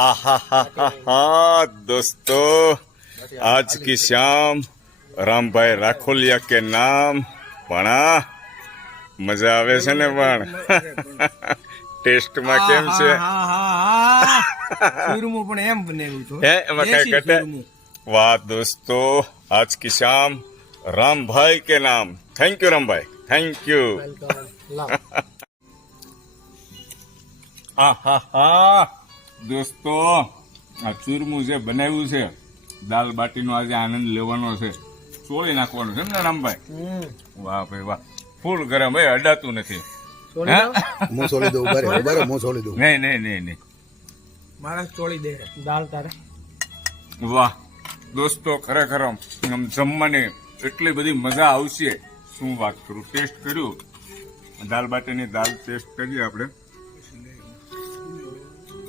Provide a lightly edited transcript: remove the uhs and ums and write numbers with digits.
आहा दोस्तों, आज की शाम राम भाई राखोलिया के नाम पणा मजा आवे છે ને પણ ટેસ્ટ માં કેમ છે? ચૂરમું પણ એમ બનાવ્યું છે હે એમાં કઈ ઘટે? વાહ दोस्तों, आज की शाम राम भाई के नाम। थैंक यू राम भाई, थैंक यू। આહા દોસ્તો, આ ચૂરમું જે બનાવ્યું છે દાલ બાટીનો આજે આનંદ લેવાનો છે, ચોળી નાખવાનું છે ને રામભાઈ? વાહ ભાઈ વાહ, ફૂલ ગરમ, એ અડાતું નથી. નહીં મારા ચોળી દે દાલ તારે. વાહ દોસ્તો, ખરેખર આમ જમવાની એટલી બધી મજા આવશે, શું વાત કરું. ટેસ્ટ કર્યું દાલ બાટીની દાલ ટેસ્ટ કરીએ આપણે.